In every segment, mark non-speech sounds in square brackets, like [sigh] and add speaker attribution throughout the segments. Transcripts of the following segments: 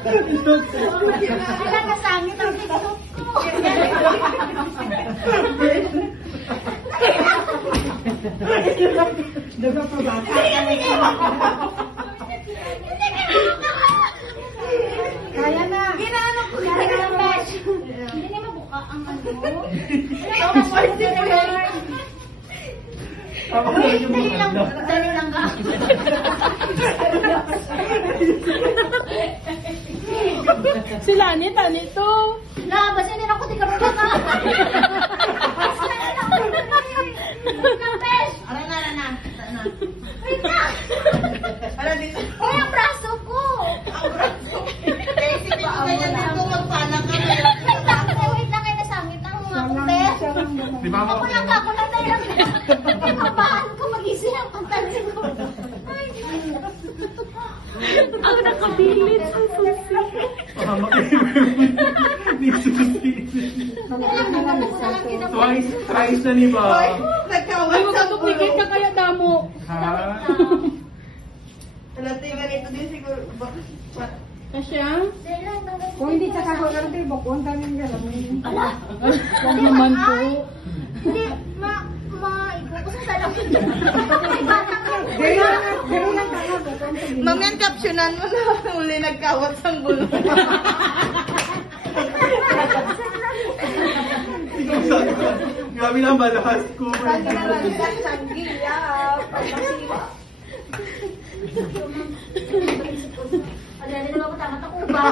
Speaker 1: Kailan kasangit ang TikTok ko.
Speaker 2: Diba pa ba? Kaya na.
Speaker 1: Ginaano ko kaya ng. Hindi na mabuka ang ano. Dali lang, dali lang ka.
Speaker 3: Sila ni tani to.
Speaker 1: Na, basta hindi ako di na. Na ako ng besh.
Speaker 4: Aray na, aray na. na.
Speaker 1: Wait na.
Speaker 4: Aray dito.
Speaker 1: Ang braso ko.
Speaker 4: Ang braso. Eh, sige ko kaya dito magpala ka.
Speaker 1: Wait lang, wait lang kayo nasangit ang mga ko,
Speaker 5: ba
Speaker 1: Ako lang ka, ako lang tayo. Kinabahan ko magising ang pantalin ko. Ay,
Speaker 3: Ang nakabilit sa susi.
Speaker 5: Ni Susi. Twice, thrice na ni ba?
Speaker 4: Nagkawat sa
Speaker 3: magkaduplicate ka kaya damo.
Speaker 5: Ha?
Speaker 4: Alati, ganito din siguro.
Speaker 3: Kasya?
Speaker 2: Kung hindi ka kakawala tayo, bukon kami gano'n.
Speaker 1: Ala,
Speaker 3: Huwag naman po.
Speaker 1: hindi, ma, ma, ikaw ko sa
Speaker 2: lang ka bukon kami.
Speaker 4: Ma'am, yan captionan mo na [laughs] uli nagkawat sa
Speaker 5: sa Grabe na malakas ko.
Speaker 4: Saan ka naman sa Changgila? Pagmasiwa.
Speaker 1: Ala, dali lang ako tama ako ba?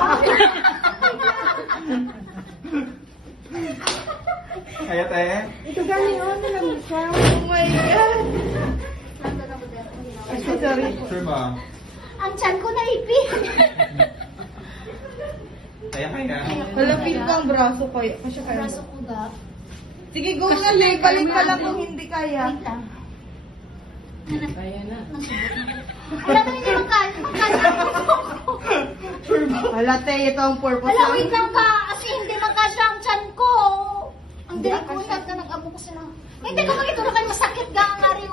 Speaker 5: Kaya te?
Speaker 2: Ito galing, oh, nalang siya.
Speaker 4: Oh my God. Ay, sorry.
Speaker 5: Sure ba?
Speaker 1: Ang tiyan ko naipin.
Speaker 5: Kaya kaya?
Speaker 4: Malapit ko ang braso ko. Kasi kaya.
Speaker 1: Braso ko ga.
Speaker 4: Sige, go na. Lay. Balik pa lang kung hindi kaya.
Speaker 1: Wait lang.
Speaker 3: Kaya na.
Speaker 1: Wala na hindi
Speaker 5: ba?
Speaker 4: Wala, te. Ito ang purpose.
Speaker 1: Wala, wait lang ka. Kasi hindi magkasya ang tiyan ko. Ang dali ko na nag-abo ko sila. Hindi ko makitulog kayo masakit ga ang ari